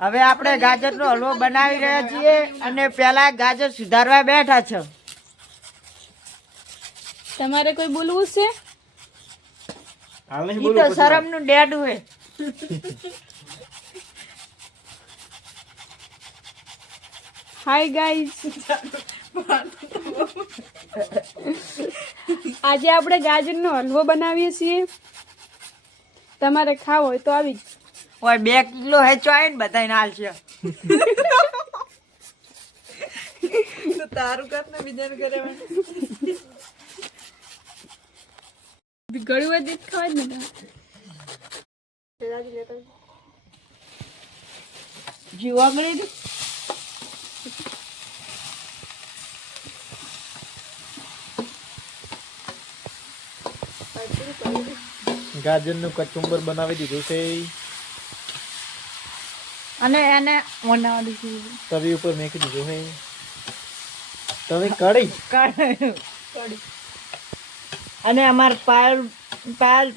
હવે આપણે ગાજરનો હલવો બનાવી રહ્યા છીએ અને પેલા ગાજર સુધારવા બેઠા છે. તમારે કોઈ બોલવું છે? ઈ તો શરમનું ડેડું હે. હાય ગાઈસ, આજે આપણે ગાજરનો હલવો બનાવીએ છીએ. તમારે ખાવો હોય તો આવી જ. ઓય 2 કિલો હે ચોઈન બધાને હાલ છે. તો તારું કર ને બીજાને કરે ગળું હોય દીધ ખવાય જ ને. જીવા મળી ગાજરનું કચુંબર બનાવી દીધું છે અને એને બનાવવા દીધું તવી ઉપર મેકી દીધું છે. તવી કઢી અને અમાર પાયલ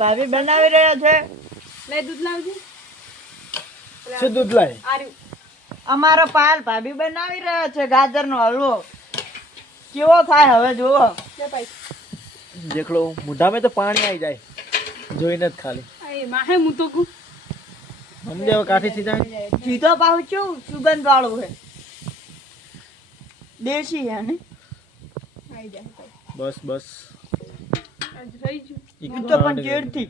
ભાભી બનાવી રહ્યા છે. લઈ દૂધ લાવજો. શું દૂધ લાય? અમારો પાયલ ભાભી બનાવી રહ્યા છે ગાજરનો હલવો. કેવો થાય હવે જુઓ. દેખલો મોઢામાં તો પાણી આવી જાય જોઈને જ ખાલી. એ માહે હું તો કુ સમજે હવે કાઠી સીધા સીધો પાછું કેવું સુગંધ વાળું છે. દેશી હે ને. આવી જાય. બસ બસ આજ રહી ગયું. ઈ તો પણ ચેડથી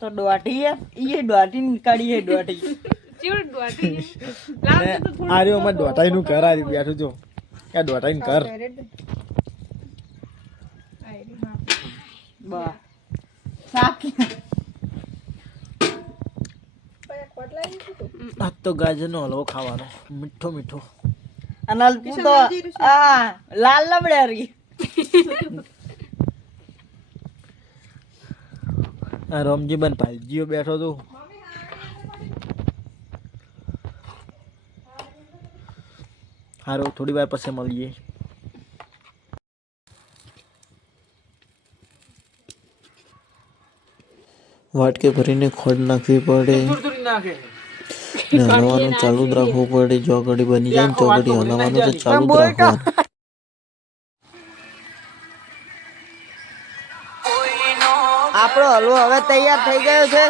તો દોઢી હે. ઈ દોઢી નીકળી હે દોઢી. ચીવડ દોટી લાવજો તો થોડું. આર્યો માં દોટાઈનું ઘર આવી બેઠું જો આ દોટાઈનું ઘર. બા સાકી આ તો ગાજરનો હલવો ખાવાનો મીઠો મીઠો. અને અલ્પુ તો આ લાલ લબડે રહી. આ રમજીબન ભાઈજીઓ બેઠો તો હારો થોડી વાર પછી મળીએ. વાટકે ભરીને ખોડ નાખવી પડે ને હલવાનું ચાલુ જ રાખવું પડે. જો ઘડી બની જાય ને તો ઘડી હલાવવાનું તો ચાલુ જ રાખવાનું. આપણો હલવો હવે તૈયાર થઈ ગયો છે.